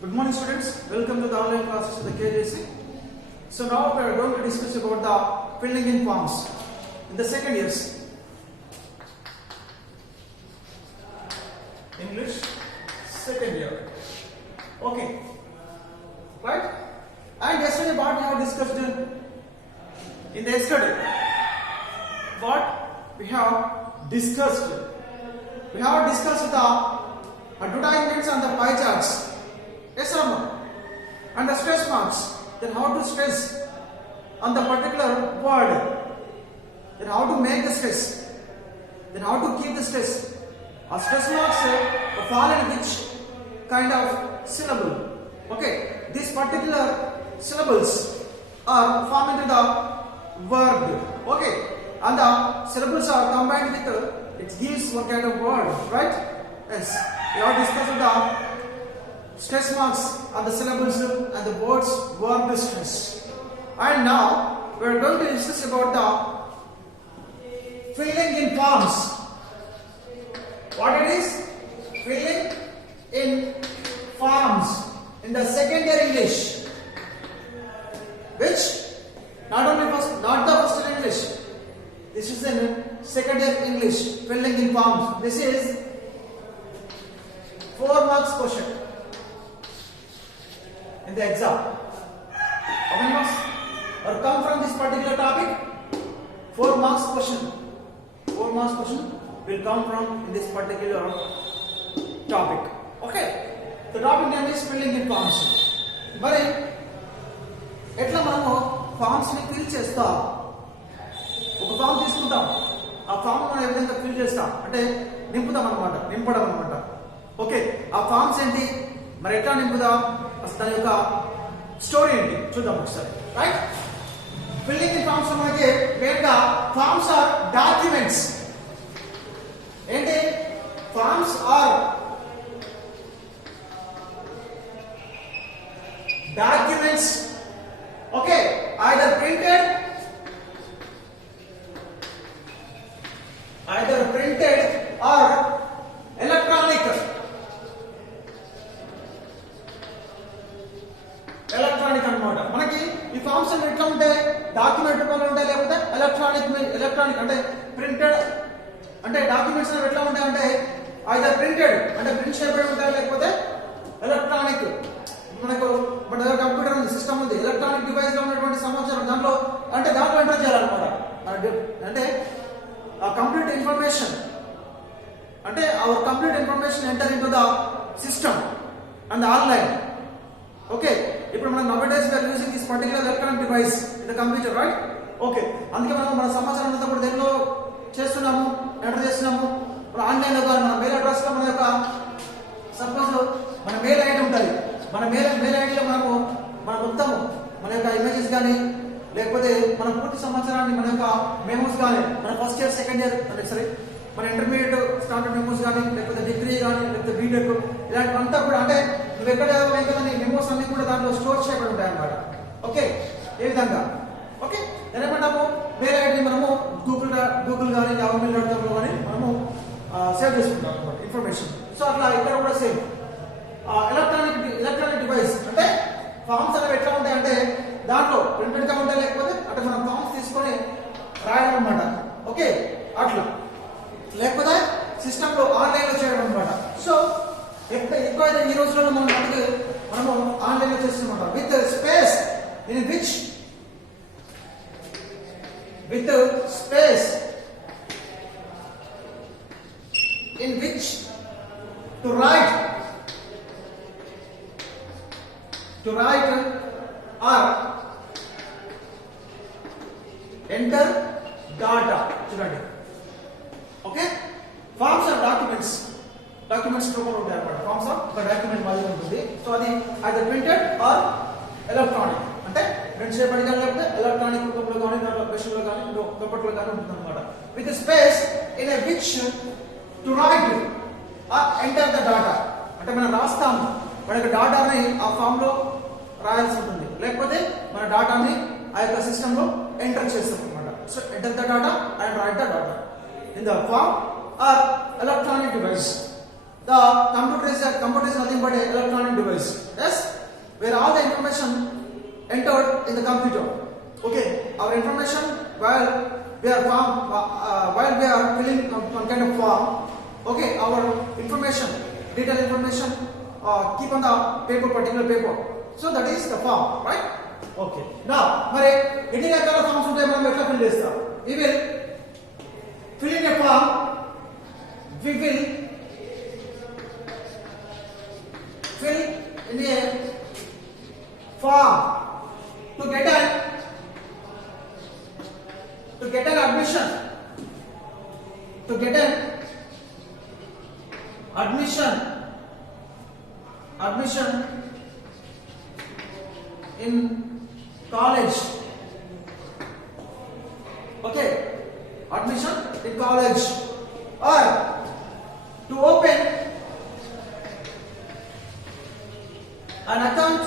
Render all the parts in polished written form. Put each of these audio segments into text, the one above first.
Good morning students, welcome to the online classes of the KJC. So now we are going to discuss about the filling in forms in the second years. English second year. Okay. Right? And yesterday what we have discussed in the yesterday? What we have discussed? We have discussed the advertisements and the pie charts. Yes or no? And the stress marks. Then how to stress on the particular word. Then how to make the stress. Then how to keep the stress. Our stress marks fall in which kind of syllable. Okay. These particular syllables are formed into the word. Okay. And the syllables are combined with it gives one kind of word. Right? Yes. We have discussed the stress marks on the syllables and the words verb stress. And now we are going to discuss about the filling in forms. What it is? Filling in forms in the second year English. Which not the first year English. This is in second year English. Filling in forms. This is 4 marks question in the exam. How many marks are come from this particular topic? 4 marks question. 4 marks question will come from in this particular topic. Okay. The topic name is filling in forms. మరి ఎట్లా మనము ఫామ్స్ ని fill చేస్తాం? ఒక ఫామ్ తీసుకుంటాం. ఆ ఫామ్ మనం ఏ విధంగా ఫిల్ చేస్తాం అంటే నింపడం అన్నమాట. ఓకే. ఆ ఫామ్స్ ఏంటి? మరి ఎట్లా నింపుదాం? దాని యొక్క స్టోరీ ఏంటి చూద్దాం ఒకసారి. రైట్? ఫిల్లింగ్ ఇన్ ఫామ్స్ మనకి మెయిన్ గా ఫామ్స్ ఆర్ డాక్యుమెంట్స్. ఏంటి? Forms or documents. Okay. either printed or electronic అన్నమాట. మనకి ఈ ఫామ్స్ అన్ని ఎట్లా ఉంటాయి? డాక్యుమెంట్ రూపంలో ఉంటాయి, లేకపోతే ఎలక్ట్రానిక్ అంటే ప్రింటెడ్ అంటే డాక్యుమెంట్స్ అనేవి ఎట్లా ఉంటాయి అంటే ఐదర్ ప్రింటెడ్ అంటే ప్రింట్ చేయబడి ఉంటాయి, లేకపోతే ఎలక్ట్రానిక్ మన దగ్గర కంప్యూటర్ ఉంది, సిస్టమ్ ఉంది, ఎలక్ట్రానిక్ డివైస్ లో ఉన్నటువంటి సమాచారం దాంట్లో ఎంటర్ చేయాలన్నమాట. అంటే కంప్లీట్ ఇన్ఫర్మేషన్ అంటే our complete information enter into the system and online. Okay. ఇప్పుడు మనం nowadays we are using this particular electronic device in the computer, right? Okay. అందుకే మనం మన సమాచారం అంతా కూడా దేనిలో చేస్తున్నాము, ఎంటర్ చేస్తున్నాము. ఆన్లైన్ లో మన మెయిల్ అడ్రస్ లో మన యొక్క సపోజ్ మన మెయిల్ ఐడి ఉంటుంది. మన మెయిల్ ఐడిలో మన మొత్తం మన యొక్క ఇమేజెస్ కానీ లేకపోతే మన పూర్తి సమాచారాన్ని మన యొక్క మెమోస్ కానీ మన ఫస్ట్ ఇయర్ సెకండ్ ఇయర్ మన ఇంటర్మీడియట్ స్టాండర్డ్ మెమోస్ కానీ లేకపోతే డిగ్రీ కానీ లేకపోతే బీటెక్ ఇలాంటివంతా కూడా అంటే నువ్వు ఎక్కడ కదా నీ మెమోస్ అన్ని కూడా దాంట్లో స్టోర్ చేయబడి ఉంటాయి అన్నమాట. ఓకే. ఏ విధంగా? ఓకే. ఏమంటాము మెయిల్ ఐడి మనము గూగుల్ కానీ యాహూ.com కానీ మనము సేవ్ చేసుకుంటాం అన్నమాట ఇన్ఫర్మేషన్. సో అట్లా ఇక్కడ కూడా సేమ్ ఎలక్ట్రానిక్ డివైస్ అంటే ఫామ్స్ అనేవి ఎట్లా ఉంటాయి అంటే దాంట్లో ప్రింటెడ్ గా ఉంటాయి, లేకపోతే అంటే మనం ఫామ్స్ తీసుకొని రాయడం అనమాట. ఓకే. అట్లా లేకపోతే సిస్టమ్ లో ఆన్లైన్ లో చేయడం అనమాట. సో ఎక్కువైతే ఈ రోజుల్లో మనము ఆన్లైన్ లో చేస్తున్నాం with space in which to write or enter data. చూడండి. ఓకే. ఫార్మ్స్ ఆర్ డాక్యుమెంట్స్ రూపంలో ఉంటాయి అన్నమాట. ఫార్మ్స్ ఆర్ ఒక డాక్యుమెంట్ మాదిరిగా ఉంటుంది. సో అది either printed or electronic అంటే ప్రింట్ చేయబడి కానీ లేకపోతే ఎలక్ట్రానిక్ రూపంలో కానీ మెషిన్ లో కానీ కంప్యూటర్ లో కానీ ఉంటుంది అన్నమాట. With space in a which to right or enter the data అంటే మనం రాస్తాము మన యొక్క డాటాని ఆ ఫామ్ లో రాయాల్సి ఉంటుంది, లేకపోతే మన డాటాని ఆ యొక్క సిస్టమ్ లో ఎంటర్ చేస్తాం అన్నమాట. So enter the data and write the data in the form or electronic device. the computer is nothing but an electronic device. Yes, where all the information entered in the computer. Okay, our information while we are filling one kind of form. Okay, our information, detailed information, keep on the paper, particular paper. So that is the form, right? Okay. Now, మరి ఎన్ని రకాల ఫామ్స్ ఉంటాయి మనం ఎట్లా ఫిల్ చేస్తాం? We will fill in a form. We will fill in a form to get an admission. To get an admission in college. Okay, admission in college, or to open an account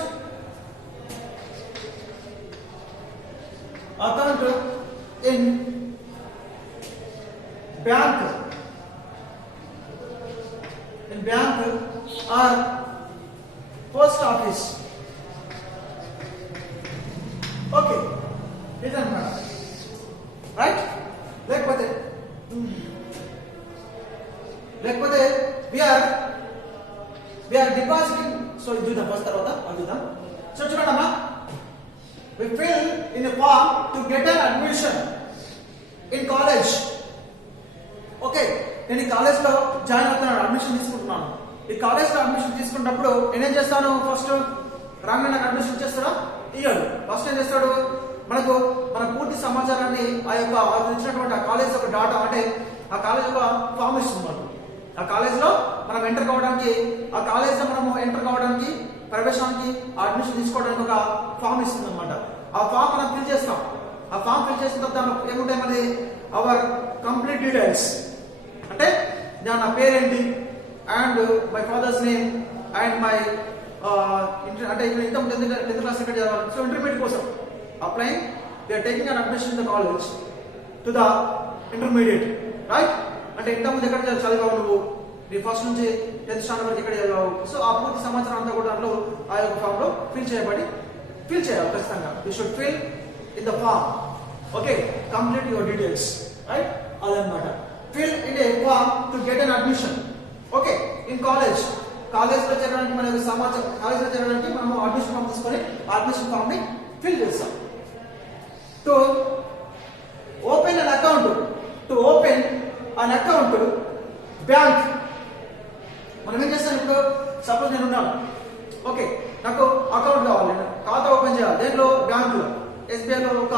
in bank or post office. Okay, ఇదన్నమాట, రైట్? లేకపోతే we are depositing. So ఇది చూద్దాం ఫస్ట్, తర్వాత అది చూద్దాం. సో చూడండమ్మా, we fill in a form to get an admission in college. Okay, నేను ఈ కాలేజ్ లో జాయిన్ అవుతున్నాను, అడ్మిషన్ తీసుకుంటున్నాను. ఈ కాలేజ్ లో అడ్మిషన్ తీసుకున్నప్పుడు నేనేం చేస్తాను? ఫస్ట్ రాగానే నాకు అడ్మిషన్ ఇచ్చేస్తాడా? ఇయ్యాడు. ఫస్ట్ ఏం చేస్తాడు? మనకు మన పూర్తి సమాచారాన్ని ఆ ఇచ్చినటువంటి ఆ కాలేజ్ యొక్క డాటా, అంటే ఆ కాలేజ్ యొక్క ఫామ్ ఇస్తుంది మనకు. ఆ కాలేజ్ లో మనం ఎంటర్ కావడానికి, ఆ కాలేజ్ లో మనము ఎంటర్ కావడానికి, ప్రవేశానికి, అడ్మిషన్ తీసుకోవడానికి ఒక ఫామ్ ఇస్తుంది అనమాట. ఆ ఫామ్ మనం ఫిల్ చేస్తాం. ఆ ఫామ్ ఫిల్ చేసిన తర్వాత ఏముంటాయి మరి? అవర్ కంప్లీట్ డీటెయిల్స్, అంటే నా పేరేంటి, and my father's name, and my అంటే ఇక్కడ ఇంత 10th క్లాస్ ఎక్కడ చదవాలి. సో ఇంటర్మీడియట్ కోసం applying, they are taking an admission in the college to the intermediate, right? అంటే ఇంతకుముందు ఎక్కడ చదివావు నువ్వు, నీ ఫస్ట్ నుంచి 10th స్టాండర్డ్ వరకు ఎక్కడ చదివావు. సో ఆ పూర్తి సమాచారం అంతా కూడా దాంట్లో ఆ యొక్క ఫామ్ లో ఫిల్ చేయాలి ఖచ్చితంగా. You should fill in the form. Okay, complete your details, right? అదనమాట. Fill in a form to get an admission. Okay, in college లో చేరడానికి మన సమాచారం, కాలేజ్ లో చేరడానికి మనము అడ్మిషన్ ఫామ్ తీసుకొని అడ్మిషన్ ఫామ్ ని ఫిల్ చేస్తాం. To open an account bank. మనం ఏం చేస్తాం? ఇప్పుడు సపోజ్ నేను ఉన్నాను, ఓకే, నాకు అకౌంట్ కావాలి, ఖాతా ఓపెన్ చేయాలి. దేంట్లో? బ్యాంకులో. ఎస్బీఐ లో ఒక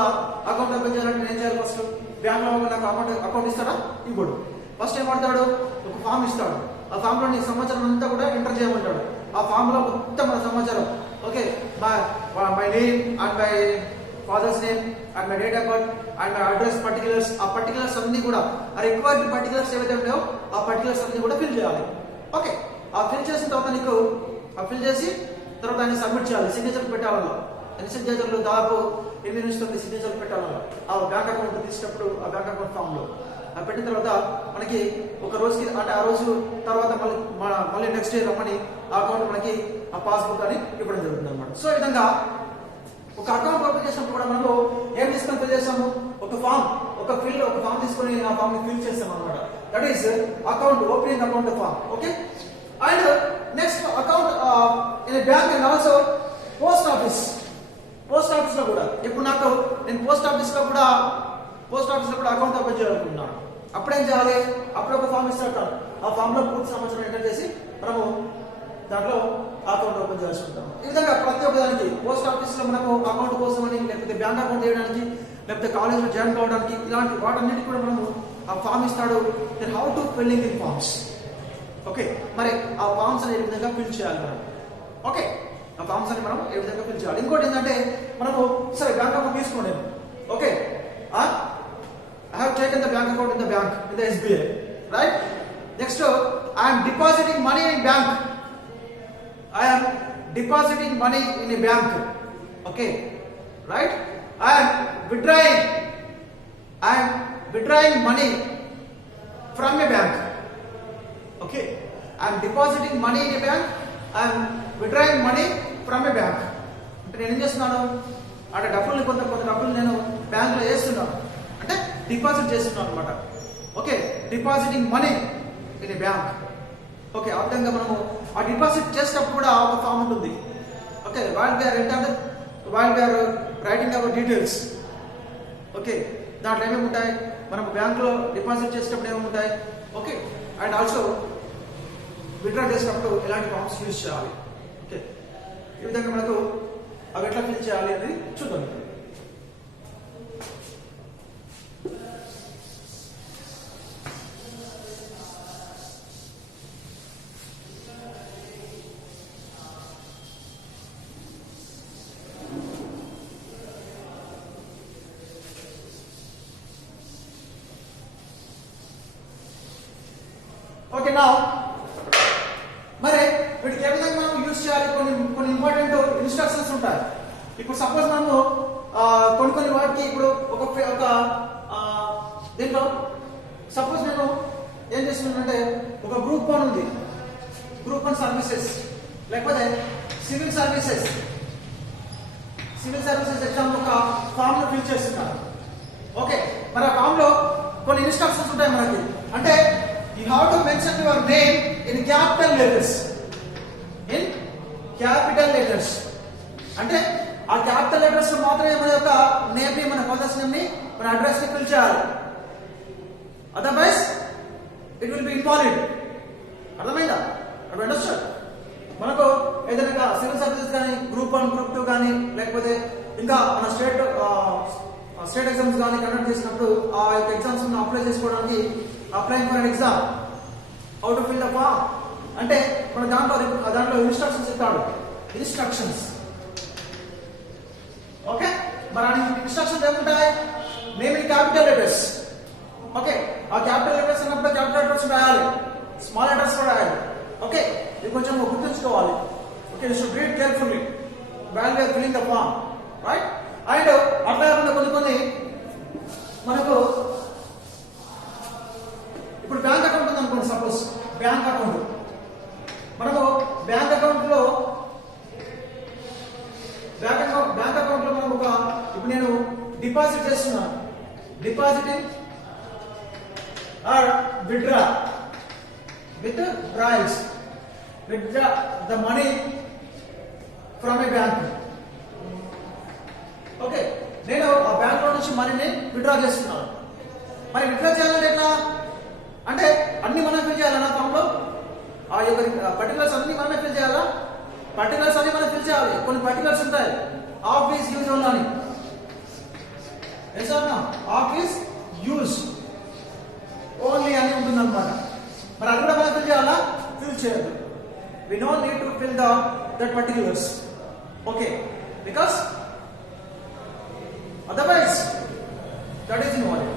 అకౌంట్ ఓపెన్ చేయాలంటే నేను చేయాలి? ఫస్ట్ బ్యాంక్ లో నాకు అకౌంట్ ఇస్తాడా? ఇవ్వడు. ఫస్ట్ ఏం పడతాడు? ఒక ఫామ్ ఇస్తాడు. ఆ ఫామ్ లో నీ సమాచారం అంతా కూడా ఎంటర్ చేయమంటాడు. ఆ ఫామ్ లో మొత్తం మన సమాచారం, okay, my name and my father's name and my date of birth and my address particulars, ఆ పర్టికులర్స్ అన్ని కూడా, ఆ రిక్వైర్డ్ పర్టికులర్స్ ఏవైతే ఉన్నాయో ఆ పర్టికులర్స్ అన్ని కూడా ఫిల్ చేయాలి. ఓకే, ఆ ఫిల్ చేసిన తర్వాత నీకు ఫిల్ చేసి తర్వాత దాన్ని సబ్మిట్ చేయాలి. సిగ్నేచర్ పెట్టాలి. ఎన్ని సిగ్నేచర్లు? దాదాపు 8 నుంచి 9 సిగ్నేచర్లు పెట్టాలి ఆ బ్యాంక్ అకౌంట్ తీసినప్పుడు. ఆ బ్యాంక్ అకౌంట్ ఫామ్ లో పెట్టిన తర్వాత మనకి ఒక రోజుకి, అంటే ఆ రోజు తర్వాత మళ్ళీ నెక్స్ట్ డే రమ్మని ఆ అకౌంట్ మనకి ఆ పాస్బుక్ అని ఇవ్వడం జరుగుతుంది అనమాట. సో ఈ విధంగా ఒక అకౌంట్ ఓపెన్ చేసినప్పుడు కూడా మనము ఏం తీసుకొని ఫిల్ చేస్తాము? ఒక ఫామ్ తీసుకొని ఆ ఫామ్ ని ఫిల్ చేస్తాం అనమాట. That is account, opening account form. Okay, and next account in bank and also post office లో కూడా. ఇప్పుడు నేను పోస్ట్ ఆఫీస్ లో కూడా అకౌంట్ ఓపెన్ చేయాలనుకుంటున్నాను. అప్పుడేం చేయాలి? అప్పుడు ఒక ఫామ్ ఇస్తాడు. ఆ ఫామ్ లో పూర్తి సమాచారం ఎంటర్ చేసి మనము దాంట్లో అకౌంట్ ఓపెన్ చేయాల్సి ఉంటాం. ఈ విధంగా ప్రతి ఒక్క దానికి పోస్ట్ ఆఫీస్ లో మనము అకౌంట్ కోసమని, లేకపోతే బ్యాంక్ అకౌంట్ చేయడానికి, లేకపోతే కాలేజ్ లో జాయిన్ కావడానికి, ఇలాంటి వాటన్నిటికి కూడా మనము ఆ ఫామ్ ఇస్తాడు. Then how to filling in forms. Okay, మరి ఆ ఫామ్స్ అని ఏ విధంగా ఫిల్ చేయాలి మనం? ఓకే, ఆ ఫామ్స్ అని మనం ఏ విధంగా ఫిల్ చేయాలి? ఇంకోటి ఏంటంటే మనము సరే బ్యాంక్ అకౌంట్ తీసుకోండి. Okay, I have taken the bank account in the SBI, right? Next, I am depositing money in bank. I am depositing money in a bank. Okay, right? I am withdrawing money from a bank. Okay, I'm depositing money in a bank, I'm withdrawing money from a bank. అంటే నేను ఏం చేస్తున్నాను అంటే డబ్బులు కొంత డబ్బులు నేను బ్యాంకులో వేస్తున్నాను, అంటే డిపాజిట్ చేస్తున్నాను అనమాట. Okay, depositing money in a bank. Okay, ఆ విధంగా మనము ఆ డిపాజిట్ చేసినప్పుడు కూడా ఒక ఫామ్ ఉంటుంది. Okay, while we are writing our details. Okay, దాంట్లో ఏమేమి ఉంటాయి, మనం బ్యాంకులో డిపాజిట్ చేసేటప్పుడు ఏమేమి ఉంటాయి. ఓకే, అండ్ ఆల్సో విత్డ్రా చేసినప్పుడు ఎలాంటి ఫామ్స్ యూజ్ చేయాలి. ఓకే, ఈ విధంగా మనకు అవి ఎట్లా ఫిల్ చేయాలి అనేది చూద్దాం. ఓకే, నా మరి వీటికి ఏ విధంగా మనం యూజ్ చేయాలి, కొన్ని ఇంపార్టెంట్ ఇన్స్ట్రక్షన్స్ ఉంటాయి. ఇప్పుడు సపోజ్ మనము కొన్ని వాటికి ఇప్పుడు ఒక దీంట్లో సపోజ్ నేను ఏం చేస్తున్నానంటే ఒక గ్రూప్ 1 ఉంది, గ్రూప్ 1 సర్వీసెస్, లేకపోతే సివిల్ సర్వీసెస్ ఎగ్జామ్ ఒక ఫామ్ లో ఫిల్ చేస్తున్నాను. ఓకే, మరి ఆ ఫామ్ లో కొన్ని ఇన్స్ట్రక్షన్స్ ఉంటాయి మనకి. అంటే you have to mention your name in capital letters. In capital letters. అంటే ఆ క్యాపిటల్ లెటర్స్ లో మాత్రమే మన యొక్క నేమ్ ని, మన ఫాదర్స్ నేమ్ ని, మన అడ్రస్ ని ఫిల్ చేయాలి. Otherwise it will be invalid. అర్థమైందా? అండర్స్టాండ్? మనకు ఏదైనా సివిల్ సర్వీసెస్ కానీ, గ్రూప్ 1 గ్రూప్ 2 కానీ, లేకపోతే ఇంకా మన స్టేట్ ఎగ్జామ్స్ కానీ కండక్ట్ చేసినప్పుడు ఆ యొక్క ఎగ్జామ్స్ అప్లై చేసుకోవడానికి applying for an exam, how to fill the form అంటే మన దాంట్లో ఇన్స్ట్రక్షన్స్ ఇస్తాడు. ఇన్స్ట్రక్షన్స్. ఓకే, మరి ఇన్స్ట్రక్షన్స్ ఏముంటాయి? Name in capital letters. Okay, ఆ క్యాపిటల్ లెటర్స్ అన్నప్పుడు క్యాపిటల్ లెటర్స్ రాయాలి, స్మాల్ లెటర్స్ కూడా రాయాలి. ఓకే, ఇది కొంచెం గుర్తుంచుకోవాలి. Okay, you should read carefully while we are filling the form, right? And అట్లా కొన్ని మనకు ఇప్పుడు బ్యాంక్ అకౌంట్ ఉంది అనుకోండి. సపోజ్ బ్యాంక్ అకౌంట్, మనము బ్యాంక్ అకౌంట్ లో మనం ఇప్పుడు నేను డిపాజిట్ చేస్తున్నాను. Depositing or withdraw withdrawals, withdraw the money from a bank. Okay, నేను ఆ బ్యాంక్ లో నుంచి మనీని విత్డ్రా చేస్తున్నాను. మరి విత్డ్రా చేయాలంటే ఎట్లా అంటే అన్ని మనం ఫిల్ చేయాలన్నా ఫామ్ లో, ఆ యొక్క పర్టికులర్స్ అన్ని మనమే ఫిల్ చేయాలా? పర్టికులర్స్ అన్ని మనం ఫిల్ చేయాలి. కొన్ని పర్టికులర్స్ ఉంటాయి, ఆఫీస్ యూజ్ ఓన్లీ అని. ఆఫీస్ యూజ్ ఓన్లీ అని ఉంటుంది అనమాట. మరి అది కూడా మనం ఫిల్ చేయాలా? ఫిల్ చేయదు. We don't need to fill that particulars. Okay, because otherwise that is invalid.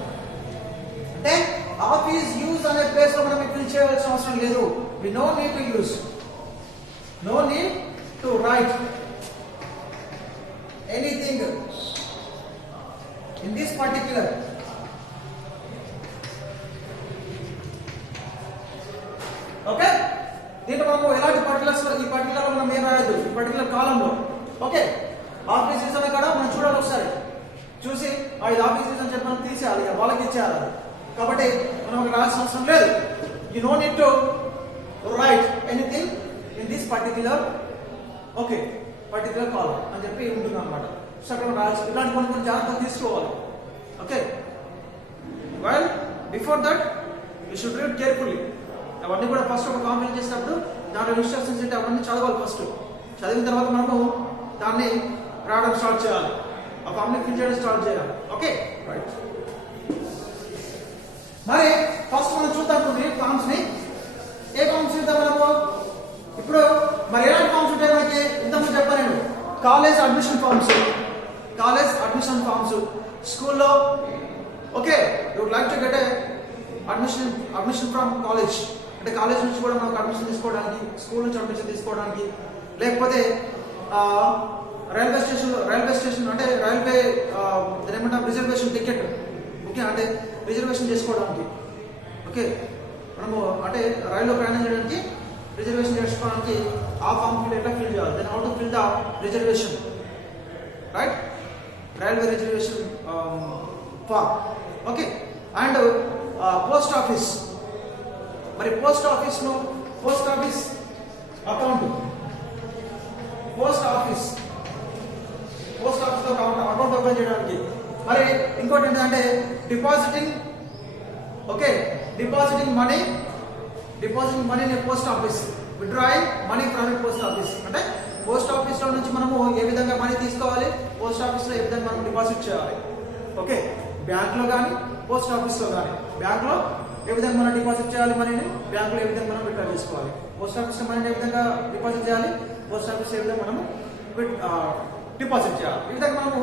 అంటే ఆఫీస్ యూజ్ అనే ప్లేస్ లో మనం ఫిల్ చేయాల్సిన అవసరం లేదు. We no need to use, no need to write anything in this particular. Okay, దీంట్లో మనము ఎలాంటి పర్టికులర్స్, ఈ పర్టికులర్ మనం ఏం రాయదు ఈ పర్టికులర్ కాలం లో. ఓకే, ఆఫీస్ యూజ్ అనే కూడా మనం చూడాలి, ఒకసారి చూసి ఇది ఆఫీస్ యూజ్ అని చెప్పి మనం తీసేయాలి, వాళ్ళకి ఇచ్చేయాలి. కాబట్టి మనం ఒక రాయాల్సిన అవసరం లేదు. You no need to write anything in this particular, okay, particular column అని చెప్పి ఉంటుంది అనమాట. సో అక్కడ రాయాల్సి ఇలాంటి కొన్ని జాగ్రత్తలు తీసుకోవాలి. Okay, well before that you should read carefully. అవన్నీ కూడా ఫస్ట్ ఒక ఫామ్ ఫిల్ చేసినప్పుడు దాంట్లో ఇన్స్ట్రక్షన్స్ ఏంటి అవన్నీ చదవాలి. ఫస్ట్ చదివిన తర్వాత మనము దాన్ని రాయడం స్టార్ట్ చేయాలి, ఆ ఫామ్ ని ఫిల్ చేయడం స్టార్ట్ చేయాలి. Okay, right. మరి ఫస్ట్ మనం చూద్దాం ఫామ్స్ ని. ఏ ఫామ్స్ చూద్దాం మనము ఇప్పుడు? మరి ఎలాంటి ఫామ్స్ ఉంటాయి మనకి? ఇంతకుముందు చెప్పాను నేను, కాలేజ్ అడ్మిషన్ ఫామ్స్ స్కూల్లో. Okay, you would like to get a admission from college, అంటే కాలేజ్ నుంచి కూడా మనకు అడ్మిషన్ తీసుకోవడానికి, స్కూల్ నుంచి అడ్మిషన్ తీసుకోవడానికి, లేకపోతే రైల్వే స్టేషన్ అంటే రైల్వే ఏమంటాం రిజర్వేషన్ టికెట్. ఓకే, అంటే రిజర్వేషన్ చేసుకోవడానికి. ఓకే, మనము అంటే రైల్లో ప్రయాణం చేయడానికి రిజర్వేషన్ చేసుకోవడానికి ఆ ఫామ్ ఎట్లా ఫిల్ చేయాలి, then how to fill the reservation, right, railway reservation form. Okay, and post office, మరి post office account, post office లో అకౌంట్ ఓపెన్ చేయడానికి. మరి ఇంకోటి ఏంటంటే depositing, okay, depositing money in post office, withdrawing money from post office. అంటే post office లో నుంచి మనము ఏ విధంగా మనీ తీసుకోవాలి, పోస్ట్ ఆఫీస్ లో ఏ విధంగా మనం డిపాజిట్ చేయాలి. ఓకే, బ్యాంక్ లో కానీ పోస్ట్ ఆఫీస్ లో కానీ, బ్యాంక్ లో ఏ విధంగా మనం డిపాజిట్ చేయాలి మనీని, బ్యాంక్ లో ఏ విధంగా మనం విత్డ్రా చేసుకోవాలి, పోస్ట్ ఆఫీస్ లో మనీని ఏ విధంగా డిపాజిట్ చేయాలి, పోస్ట్ ఆఫీస్ ఏ విధంగా మనము డిపాజిట్ చేయాలి. ఈ విధంగా మనము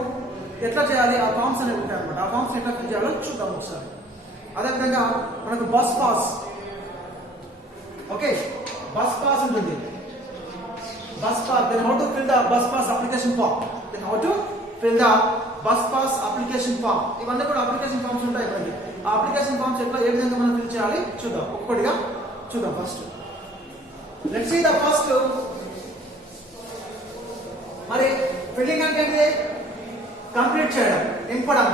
ఎట్లా చేయాలి, ఆ ఫామ్స్ అనేవి ఉంటాయి అనమాట. ఆ ఫామ్స్ ఎట్లా ఫిల్ చేయాలో చూద్దాం ఒకసారి. అదేవిధంగా మనకు bus pass, okay, bus pass ఉంటుంది, bus pass, then how to fill the bus pass application form, ఇవన్నీ కూడా అప్లికేషన్ ఫామ్స్ ఉంటాయి ఇవన్నీ. ఆ అప్లికేషన్ ఫామ్స్ ఎట్లా ఏ విధంగా మనం ఫిల్ చేయాలి చూద్దాం, ఒక్కొక్కటిగా చూద్దాం. First let's see the first. మరి ఫిల్లింగ్ అంటే కంప్లీట్ చేయడం, నింపడం.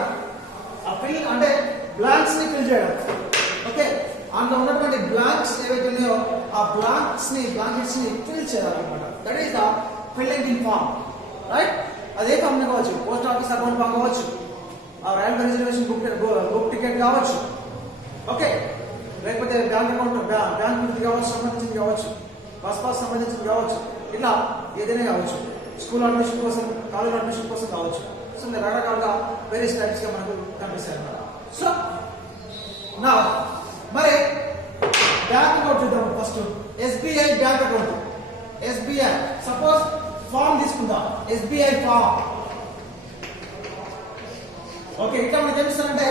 ఆ ఫిల్ అంటే బ్లాంక్స్ ని ఫిల్ చేయడం. ఓకే, అందులో ఉన్నటువంటి బ్లాంక్స్ ఏవైతే ఉన్నాయో ఆ బ్లాంకెట్స్ ని ఫిల్ చేయాలన్నమాట. That is the filling in form, right. అదే ఫామ్ కావచ్చు, పోస్ట్ ఆఫీస్ అకౌంట్ ఫామ్ కావచ్చు, రైల్వే రిజర్వేషన్ బుక్ టికెట్ కావచ్చు, ఓకే, లేకపోతే బ్యాంక్ అకౌంట్ బ్యాంక్ కావచ్చు, సంబంధించింది కావచ్చు, బస్ పాస్ సంబంధించింది కావచ్చు, ఇలా ఏదైనా కావచ్చు, స్కూల్ అడ్మిషన్ కోసం, కాలేజ్ అడ్మిషన్ కోసం కావచ్చు. సో రకరకాలుగా వేరియస్ టైప్స్ గా మనకు కనిపిస్తాయి అన్నమాట. సో నా మరి బ్యాంక్ అకౌంట్ చూద్దాం. First SBI bank account, SBI suppose form తీసుకుందాం, ఎస్బీఐ ఫామ్. ఓకే, ఇక్కడ మనకి ఏమిస్తారంటే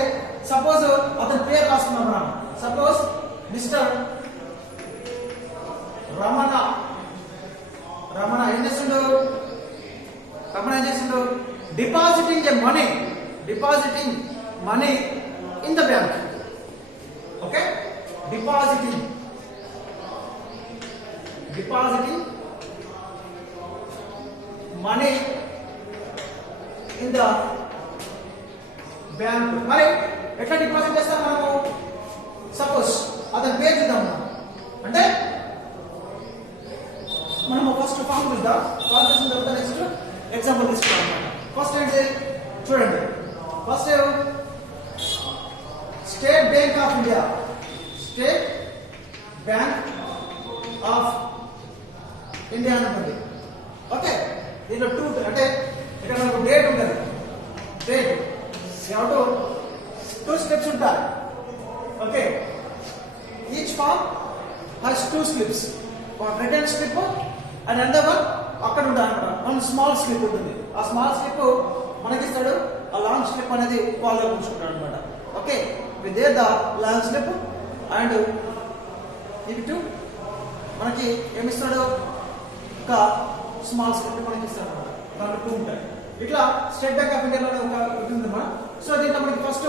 సపోజ్ అతని పేరు రాసుకున్నాం మనం, సపోజ్ మిస్టర్ రమణ ఏం చేస్తుండు, depositing money in the bank. Okay, depositing money in the bank. మరి ఎట్లా డిపాజిట్ చేస్తాం మనము, సపోజ్ అతని పేరు చూద్దాం మనం. అంటే మనము ఫస్ట్ ఫామ్ చూద్దాం, ఫామ్ చూసిన తర్వాత నెక్స్ట్ ఎగ్జాంపుల్ తీసుకుందాం అన్నమాట. ఫస్ట్ ఏంటి చూడండి, first State Bank of India, అని ఉంటుంది. ఓకే, దీంట్లో అంటే ఇక్కడ మనకు డేట్ ఉంటుంది, డేట్ టూ స్లిప్స్ ఉంటాయి. Okay, each form has 2 slips, ఒక return slip and under one అక్కడ ఉంటుంది అనమాట. వన్ స్మాల్ స్లిప్ ఉంటుంది, ఆ స్మాల్ స్లిప్ మనకి ఇస్తాడు, ఆ లాంగ్ స్లిప్ అనేది వాళ్ళ ఉంచుకుంటాడు అనమాట. Okay, with the long slip and ఇటు మనకి ఏమిస్తాడు, ఒక స్మాల్ స్లిప్ మనకి ఇస్తాడు అనమాట. దాంట్లో 2 ఉంటాయి. ఇట్లా స్టేట్ బ్యాంక్ ఆఫ్ ఇండియాలో ఒక ఉంటుంది మన. సో దీంట్లో మనకి ఫస్ట్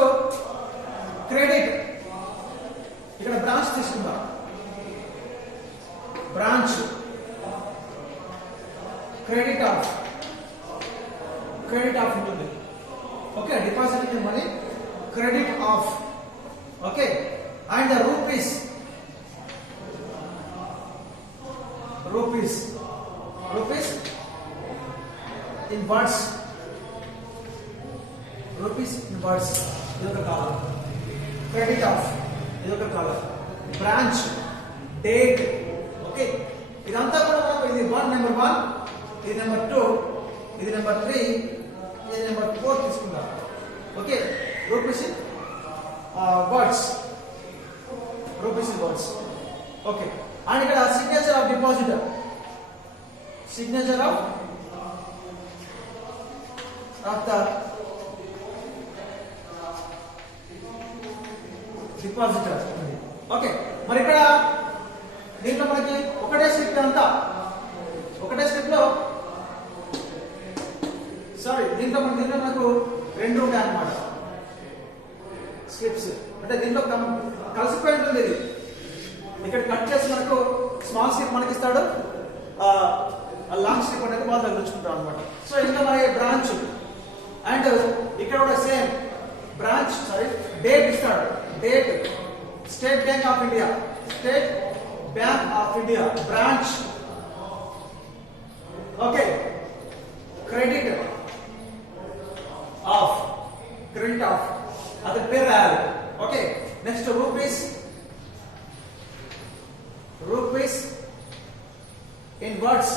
క్రెడిట్, ఇక్కడ బ్రాంచ్ తీసుకుందాం, బ్రాంచ్ క్రెడిట్ ఆఫ్ ఉంటుంది. Okay, deposit money credit of. Okay, and rupees in words, ఇది ఒక కాలం, క్రెడిట్ ఆఫ్ ఇది ఒక కాలం, బ్రాంచ్ డేట్. ఓకే, ఇదంతా కూడా మనకు ఇది నెంబర్ 1, ఇది నెంబర్ 2, ఇది నెంబర్ 3, ఇది నెంబర్ 4 తీసుకుందాం. Okay, rupees in words. Okay, and ఇక్కడ signature of depositor, depositor. Okay, మరి ఇక్కడ దీంట్లో మనకి ఒకటే స్లిప్ అంతా, ఒకటే స్లిప్ లో దీంట్లో మనకు 2 ఉంటాయి అన్నమాట స్లిప్స్. అంటే దీంట్లో కలిసిపోయి ఉంటుంది, ఇది ఇక్కడ కట్ చేసి మనకు స్మాల్ స్లిప్ మనకి ఇస్తాడు, లాంగ్ స్లిప్ అనేది వాళ్ళు తగ్గించుకుంటాం అనమాట. సో ఇంకా మరి బ్రాంచ్ అండ్ ఇక్కడ కూడా సేమ్ బ్రాంచ్ డేట్ ఇస్తాడు. Date state Bank of India, state Bank of India branch. Okay, credit of అది పేరు రాయాలి. Okay, next rupees in words,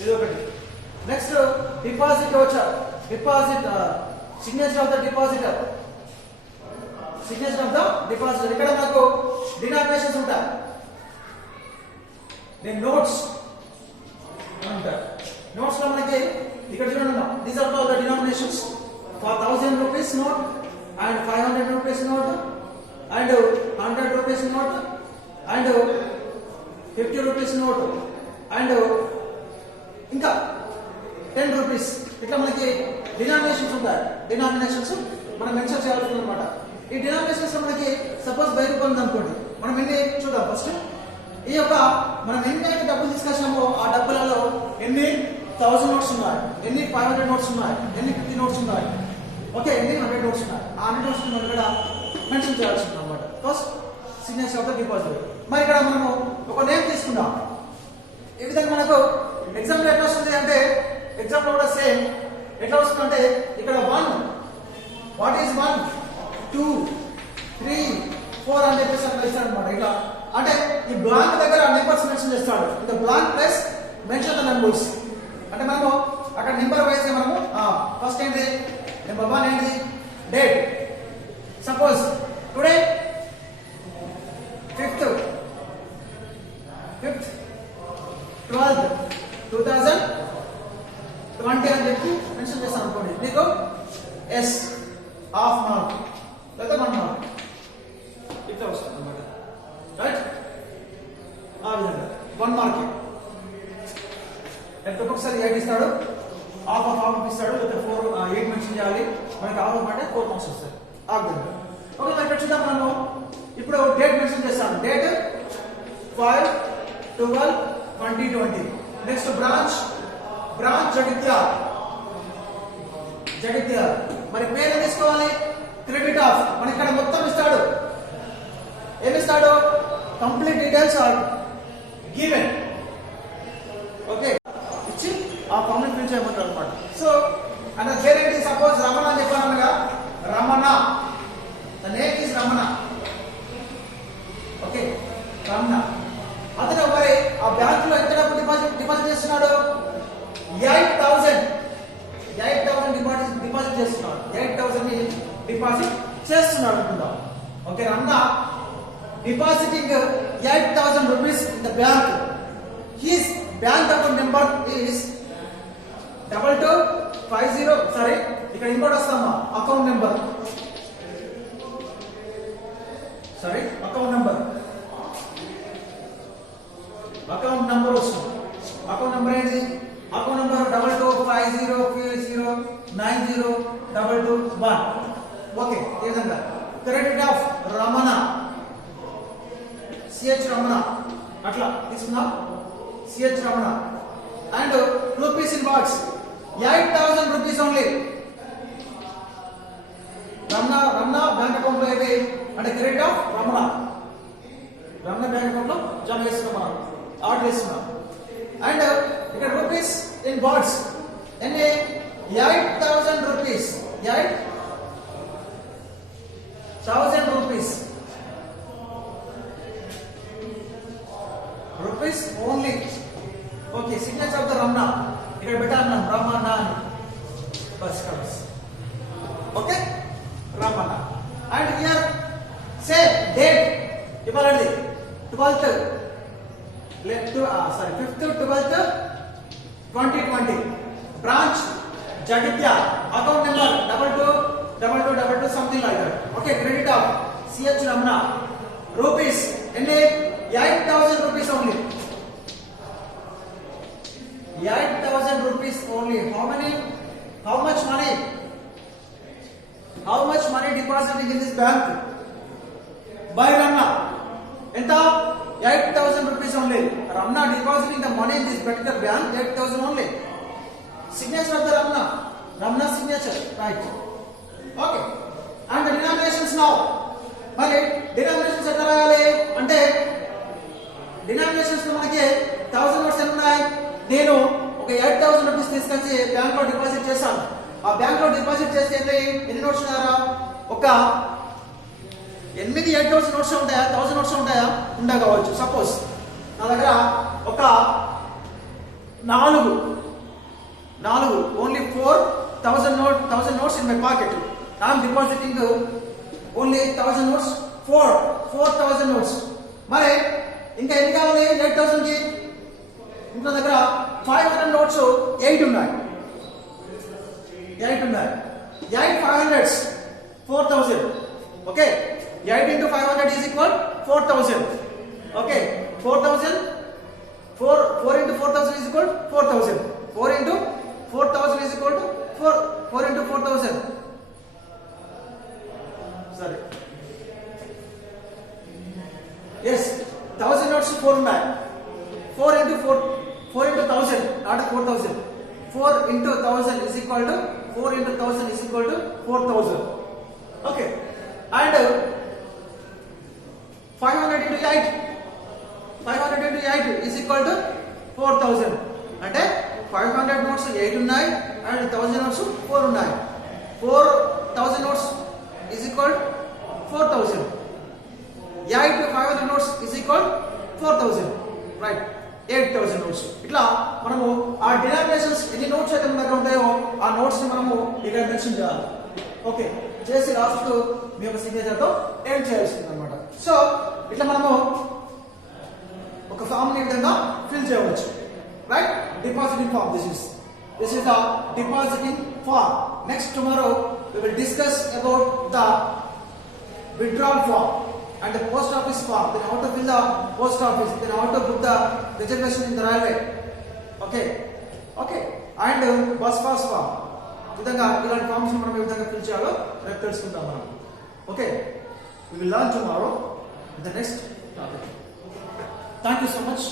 ఇది ఒకటి. నెక్స్ట్ డిపాజిట్ వచ్చారు, deposit signature of the depositor, ఇక్కడ మనకు డినామినేషన్స్ ఉంటాయి. నేను నోట్స్ ఉంటాయి. నోట్స్ లో మనకి ఇక్కడ చూడండి, these are all the denominations for 1000 rupees note and 500 rupees note and 100 rupees note and 50 rupees note and ఇంకా 10 రూపీస్. ఇట్లా మనకి డినామినేషన్స్ ఉంటాయి. డినామినేషన్స్ మనం మెన్షన్ చేయాల్సి అనమాట. ఈ డినామినేషన్స్ లో మనకి సపోజ్ 1000 రూపాయలు ఉంది అనుకోండి, మనం ఎన్ని చూద్దాం ఫస్ట్. ఈ యొక్క మనం ఎన్ని డబ్బులు తీసుకొచ్చామో ఆ డబ్బులలో ఎన్ని 1000 నోట్స్ ఉన్నాయి, ఎన్ని 500 నోట్స్ ఉన్నాయి, ఎన్ని 50 నోట్స్ ఉన్నాయి, ఓకే, ఎన్ని 100 నోట్స్ ఉన్నాయి. ఆ 100 నోట్స్ మనం ఇక్కడ మెన్షన్ చేయాల్సి ఉంది అనమాట. First signature of the deposit. మరి ఇక్కడ మనము ఒక నేమ్ తీసుకుందాం. ఈ విధంగా మనకు ఎగ్జామ్ లో ఎట్లా వస్తుంది అంటే, ఎగ్జామ్ లో కూడా సేమ్ ఎట్లా వస్తుంది అంటే, ఇక్కడ 1 వాట్ ఈస్ 1 2 3 4 అని చెప్పేసి అట్లా ఇస్తాడు అనమాట. ఇట్లా అంటే ఈ బ్లాంక్ దగ్గర నెంబర్స్ మెన్షన్ చేస్తాడు. ఇంకా blank plus mention the numbers అంటే మనము అక్కడ నెంబర్ వైజ్ గా మనము ఫస్ట్ ఏంటి నెంబర్ 1 ఏంటి date. Suppose today 5th 12th 2020 అని చెప్పి మెన్షన్ చేస్తాను అనుకోండి, మీకు ఎస్ హాఫ్ మార్క్ లేదా 1 మార్క్ ఇట్లా వస్తుంది అనమాట. రైట్, ఆ విధంగా 1 మార్క్. ఒక్కొక్కసారి 8 ఇస్తాడు, హాఫ్ ఇస్తాడు, లేదా 8 మెన్షన్ చేయాలి. మనకి హాఫ్ అంటే 4 మార్క్స్ వస్తాయి. ఆ విధంగా. ఓకే, మరి ఇక్కడ చూద్దాం. మనము ఇప్పుడు డేట్ మెన్షన్ చేస్తాం. డేట్ 5/12/2020. Next branch Jagtial. మరి పేరు తీసుకోవాలి. క్రెడిట్ ఆఫ్ మన ఇక్కడ మొత్తం ఇస్తాడు. ఏమిస్తాడు? Complete details are given. Okay, ఇచ్చి ఆ ఫామ్ ని ఫిల్ చేయమంటారు అనమాట. సో అండ్ పేరేంటి? సపోజ్ రమణ అని చెప్పానగా, Ramana, the name is Ramana. Okay, Ramana. అతను మరి ఆ బ్యాంక్ లో ఎంత డబ్బు డిపాజిట్ చేస్తున్నాడు? 8,000 డిపాజిట్ చేస్తున్నాడు. 8,000 ని డిపాజిట్ చేస్తున్నాడు అనుకుందాం. ఓకే, రమణ depositing 8,000 rupees in the bank. His bank account number is 2250. ఇక్కడ ఇంకోటి వస్తామా? అకౌంట్ నెంబర్ వస్తుంది. అకౌంట్ నెంబర్ ఏంటి? Account number 225050902221. ఓకే, ఈ విధంగా క్రెడిట్ ఆఫ్ రమణ, సిహెచ్ రమణ అట్లా తీసుకుందాం. సిహెచ్ Ramana and rupees in box 8,000 rupees only. Ramana bank account లో ఏంటి అంటే credit of Ramana bank account లో జమ చేస్తున్నాం, మనం ఆర్డర్ చేస్తున్నాం. అండ్ ఇక్కడ రూపీస్ ఇన్ బాక్స్ ఎన్ని? 8,000 రూపీస్. 8,000 rupees only. Okay, signature of the Ramana ఇక్కడ పెట్టాను, రమణ అని bus comes. Okay, Ramana. And here సే డేట్ ఇవ్వాలండి. 5th 12th 2020. బ్రాంచ్ Jagtial. Account number 222222 something like that. Okay, credit of CH Ramana. రూపీస్ ఎన్ని? 8,000 rupees only. 8,000 rupees only. How much money deposited in this bank by Ramna? ఎంత 8,000 rupees only. Ramna depositing the money in this particular bank 8,000 only. Signature of the Ramna signature, right? Okay. And the denominations now. మరి denominations ఎట్లా రాయాలి అంటే denominations లో మనకి 1000 నోట్స్ ఎన్ని ఉన్నాయి? నేను ఒక 8,000 రూపీస్ తీసుకొచ్చి బ్యాంక్ లో డిపాజిట్ చేశాను. ఆ బ్యాంక్ లో డిపాజిట్ చేస్తే ఎన్ని నోట్స్ ఉన్నారా? ఒక 8,000 నోట్స్ ఉంటాయా? 1000 నోట్స్ ఉంటాయా? ఉండకపోవచ్చు. సపోజ్ నా దగ్గర ఒక 4 ఓన్లీ 4,000 notes in my pocket. I am depositing only 1,000 notes, 4,000 notes. మరి ఇంకా ఎన్ని కావాలి 8,000 కి? ఇంకా దగ్గర 500 notes 8 ఉన్నాయి. 8 500s 4,000. ఓకే, 8 into 500 is equal 4,000. ఓకే, 4,000 4 into 4,000 is equal 4,000. 4 into 4,000 is equal to 4 into 4,000. Sorry. Yes, 1,000 notes 4 ఉన్నాయి. 4 into 1,000, not 4,000. 4 into 1,000 is equal to 4 into 1,000 is equal to 4,000. Okay, and 500 into 8. 500 into 8 is equal to 4,000. అంటే 500 notes 8 ఉన్నాయి and 1,000 notes 4 ఉన్నాయి. 4,000 notes is equal to 4,000. 8 to 500 notes is equal to 4,000. Right, 8,000 notes. ఇట్లా మనము ఆ డినామినేషన్స్ ఎన్ని నోట్స్ అయితే మన దగ్గర ఉంటాయో ఆ నోట్స్ ని మనము ఇక్కడ మెన్షన్ చేయాలి. ఓకే, చేసి లాస్ట్ మీ యొక్క సిగ్నేచర్ తో ఎండ్ చేయాల్సింది అనమాట. సో ఇట్లా మనము ఒక ఫామ్ ని విధంగా ఫిల్ చేయవచ్చు. Right, depositing form. This is the depositing form. Next tomorrow we will discuss about the withdrawal form and the post office form. Then how to fill the post office. Then how to book the reservation in the railway. Okay. And bus pass form. విధంగా ఇలాంటి ఫార్మ్స్ మనం ఏ విధంగా ఫిల్ చేయాలో రేపు తెలుసుకుందాం మనం. Okay, we will learn tomorrow the next topic. Thank you so much.